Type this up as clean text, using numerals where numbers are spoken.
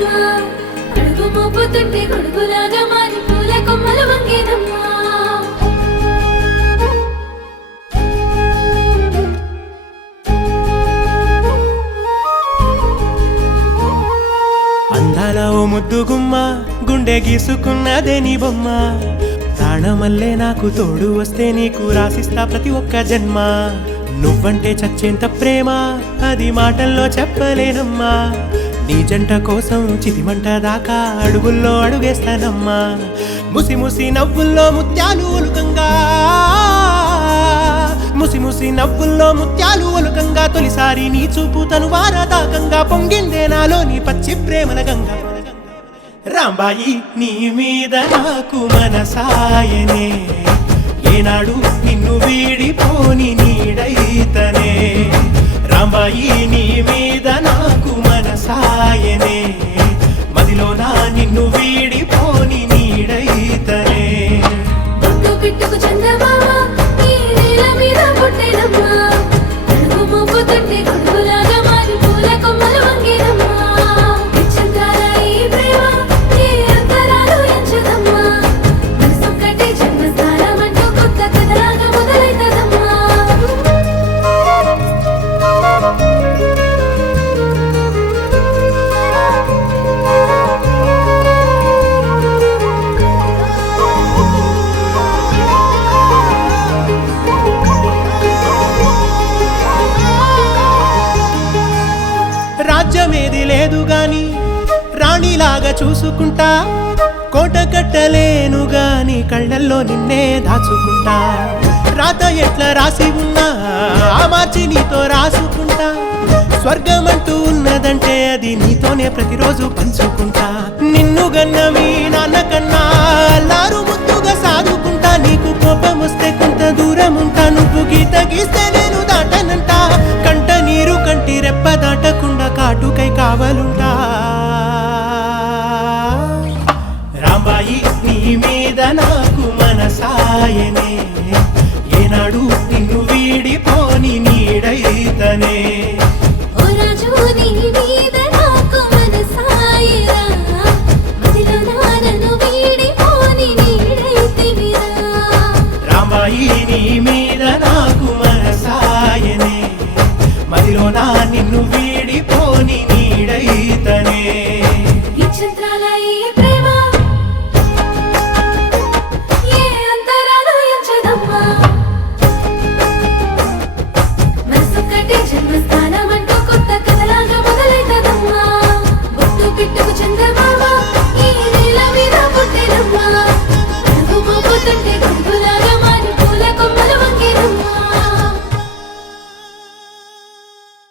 వంగేనమ్మా అడుగు మోపుతుంటే గొడుగులాగా మారి పూల కొమ్మలు వంగేనమ్మా అందాల ఓ ముద్దు గుమ్మ గుండె గీసుకున్నదే నీ బొమ్మ ప్రాణమల్లే నాకు తోడు వస్తే నీకు రాసిస్తా ప్రతి ఒక్క జన్మ నువ్వంటే చచ్చేంత ప్రేమ అది మాటల్లో చెప్పలేనమ్మా నీ జంట కోసం చితిమంట దాకా అడుగుల్లో అడుగేస్తానమ్మా ముసి ముసి నవ్వుల్లో ముత్యాలు ఒలుకంగా ముసి ముసి నవ్వుల్లో ముత్యాలు ఒలుకంగా తొలిసారి నీ చూపు తను వారదాకంగా పొంగిందే నాలో నీ పచ్చి ప్రేమల గంగా రాంబాయి నీ మీద నాకు మనసాయనే ఏనాడు నిన్ను వీడిపోని నీడైతనే రాంబాయి నీ మీద నాకు మనసాయనే మదిలోనా నిన్ను వీడిపోని నీడైతనే బొట్టు పిట్టుకు చందమామ ఈ నేల మీద పుట్టేనమ్మా అడుగు మోపుతుంటే గొడుగులాగా మారి పూల కొమ్మలు వంగేనమ్మా చంద్రాల ఈ ప్రేమ ఏ అంతరాలు ఎంచదమ్మా మనసొక్కటే జన్మస్థానం అంటూ కొత్త కథలాగా మొదలైతదమ్మా రాజ్యమేది లేదు గాని రాణిలాగా చూసుకుంటా కోట కట్టలేను గాని కళ్ళల్లో నిన్నే దాచుకుంటా రాత ఎట్లా రాసి ఉన్నా ఆ మార్చి నీతో రాసుకుంటా స్వర్గమంటూ ఉన్నదంటే అది నీతోనే ప్రతిరోజు పంచుకుంటా నిన్ను గన్న మీ నాన్న కన్నా అల్లారు ముద్దుగా సాదుకుంటా నీకు కోపం వస్తే కొంత దూరం ఉంటా నువ్వు గీత గీస్తే నేను దాటనంట కంట నీరు కంటి రెప్ప దాటకుండా కాటుకై కావలుంటా రాంబాయి నీ మీద నాకు మనసాయనే ఏనాడు నిన్ను వీడిపోని నీడైతనే